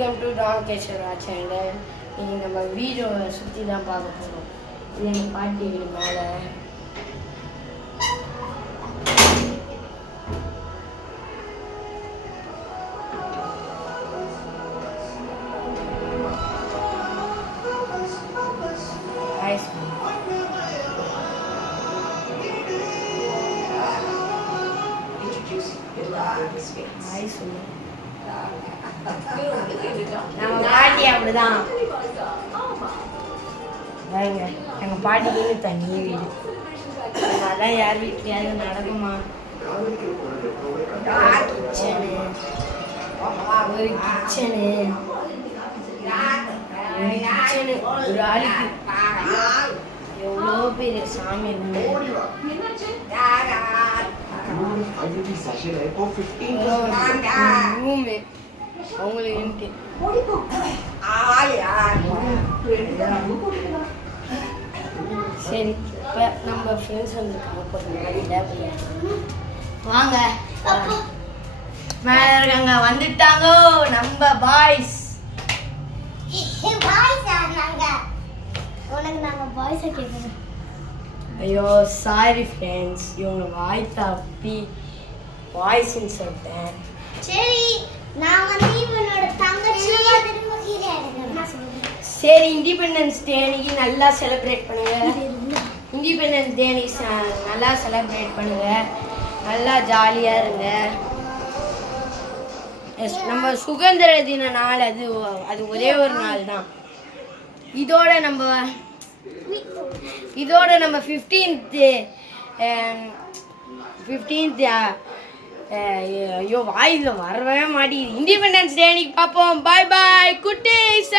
Welcome to ராகேஸ்வரா channel. இன்னைக்கு நம்ம வீடியோவை சுற்றி தான் பார்க்க போகிறோம். இது எங்கள் பாட்டி வீடு மேலே. நம்ம பாட்டி அப்படிதான். எங்க பாட்டிக்கு தனி வீடு, அதெல்லாம் யார் வீட்லயாவது நடக்குமா? கிச்சனு, ஒரு கிச்சனு, ஒரு ஆளுக்கு எவ்வளோ பேர் சாமி இருந்து ரூமு அவங்களுக்கு. சரி, இப்போ நம்ம ஃப்ரெண்ட்ஸ் வந்துருக்காங்க. வாங்க, மேலே இருக்காங்க, வந்துட்டாங்க நம்ம பாய்ஸ். ஐயோ சாரி ஃப்ரெண்ட்ஸ், இவங்க வாய் தப்பி வாய்ஸ்ன்னு சொல்லிட்டேன். சரி, நான் வந்து இவனோட தங்கச்சி. சரி, இண்டிபெண்டன்ஸ் டே அன்னைக்கு நல்லா செலிப்ரேட் பண்ணுங்க. இண்டிபெண்டன்ஸ் டே அன்னைக்கு நல்லா செலிப்ரேட் பண்ணுங்க, நல்லா ஜாலியாக இருங்க. நம்ம சுதந்திர தின நாள் அது ஒரே ஒரு நாள் தான். இதோட நம்ம 15th ஐயோ வாயில் வரவே மாட்டேங்குது. இண்டிபெண்டன்ஸ் டே அன்னைக்கு பார்ப்போம். பாய் பாய் குட்டீஸ்.